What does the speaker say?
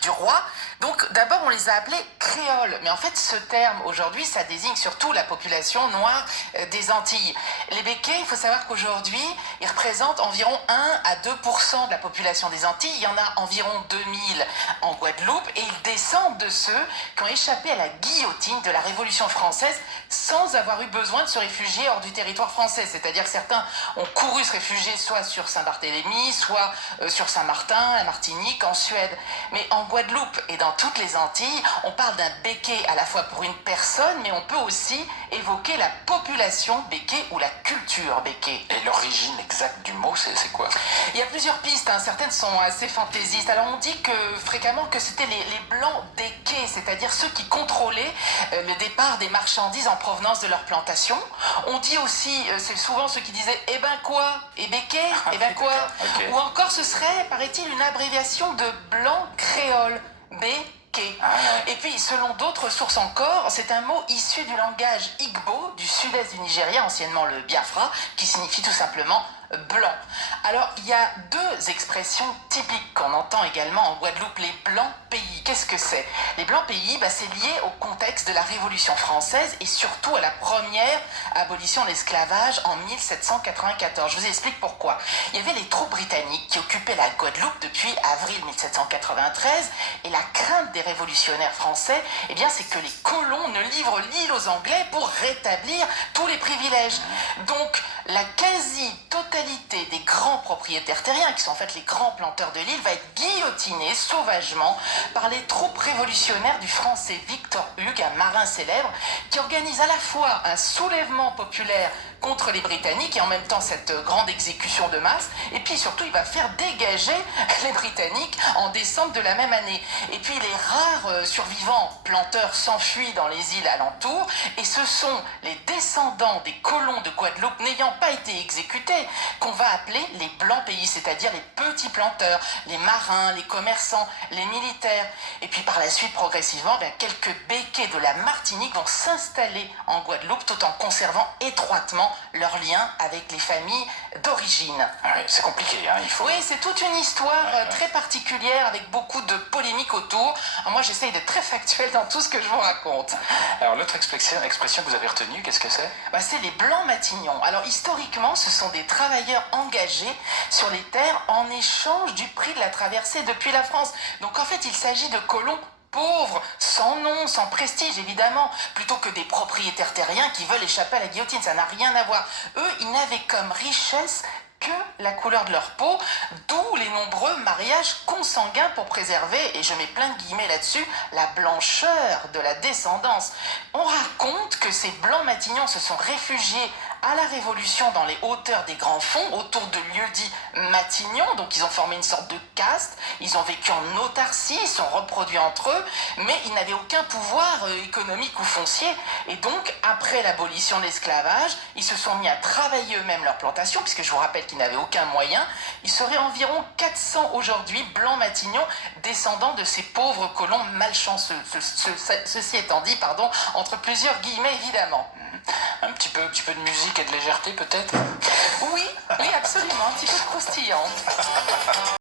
Du roi. Donc d'abord on les a appelés créoles, mais en fait ce terme aujourd'hui ça désigne surtout la population noire des Antilles. Les Békés, il faut savoir qu'aujourd'hui ils représentent environ 1 à 2% de la population des Antilles. Il y en a environ 2000 en Guadeloupe et ils descendent de ceux qui ont échappé à la guillotine de la Révolution française sans avoir eu besoin de se réfugier hors du territoire français. C'est-à-dire que certains ont couru se réfugier soit sur Saint-Barthélemy, soit sur Saint-Martin, la Martinique, en Suède. Mais en Guadeloupe et dans toutes les Antilles, on parle d'un béké à la fois pour une personne, mais on peut aussi évoquer la population béké ou la culture béké. Et l'origine exacte du mot, c'est quoi? Il y a plusieurs pistes, hein. Certaines sont assez fantaisistes. Alors on dit fréquemment que c'était les blancs békés, c'est-à-dire ceux qui contrôlaient le départ des marchandises en provenance de leur plantation. On dit aussi, c'est souvent ceux qui disaient eh ben quoi, et béké, eh ben quoi. Okay. Ou encore ce serait, paraît-il, une abréviation de blanc créole, béké. Et puis, selon d'autres sources encore, c'est un mot issu du langage Igbo du sud-est du Nigeria, anciennement le Biafra, qui signifie tout simplement blanc. Alors, il y a deux expressions typiques qu'on entend également en Guadeloupe, les blancs pays. Qu'est-ce que c'est? Les blancs pays, c'est lié au contexte de la Révolution française et surtout à la première abolition de l'esclavage en 1794. Je vous explique pourquoi. Il y avait les troupes britanniques qui occupaient la Guadeloupe depuis avril 1793 et la crainte des révolutionnaires français, c'est que les colons ne livrent l'île aux Anglais pour rétablir tous les privilèges. Donc, la quasi-totalité des grands propriétaires terriens, qui sont en fait les grands planteurs de l'île, va être guillotinée sauvagement par les troupes révolutionnaires du français Victor Hugues, un marin célèbre, qui organise à la fois un soulèvement populaire contre les Britanniques et en même temps cette grande exécution de masse, et puis surtout il va faire dégager les Britanniques en décembre de la même année. Et puis les rares survivants planteurs s'enfuient dans les îles alentours, et ce sont les descendants des colons de Guadeloupe n'ayant pas été exécutés qu'on va appeler les blancs pays, c'est-à-dire les petits planteurs, les marins, les commerçants, les militaires. Et puis par la suite, progressivement, quelques békés de la Martinique vont s'installer en Guadeloupe tout en conservant étroitement leurs liens avec les familles d'origine. Ouais, c'est compliqué, hein, il faut... Oui, c'est toute une histoire très particulière avec beaucoup de polémiques autour. Alors moi, j'essaye d'être très factuelle dans tout ce que je vous raconte. Alors l'autre expression que vous avez retenue, qu'est-ce que c'est? C'est les blancs Matignons. Alors historiquement, ce sont des travailleurs engagés sur les terres en échange du prix de la traversée depuis la France. Donc en fait, il s'agit de colons pauvres, sans nom, sans prestige évidemment, plutôt que des propriétaires terriens qui veulent échapper à la guillotine. Ça n'a rien à voir. Eux, ils n'avaient comme richesse que la couleur de leur peau, d'où les nombreux mariages consanguins pour préserver, et je mets plein de guillemets là-dessus, la blancheur de la descendance. On raconte que ces blancs Matignons se sont réfugiés à la Révolution dans les hauteurs des Grands Fonds, autour de lieux-dits Matignons, donc ils ont formé une sorte de caste, ils ont vécu en autarcie, ils sont reproduits entre eux, mais ils n'avaient aucun pouvoir économique ou foncier, et donc après l'abolition de l'esclavage, ils se sont mis à travailler eux-mêmes leur plantation, puisque je vous rappelle qu'ils n'avaient aucun moyen. Il serait environ 400 aujourd'hui, blancs Matignons, descendants de ces pauvres colons malchanceux. Ceci étant dit, entre plusieurs guillemets évidemment. Un petit peu de musique et de légèreté peut-être? Oui, absolument, un petit peu croustillant.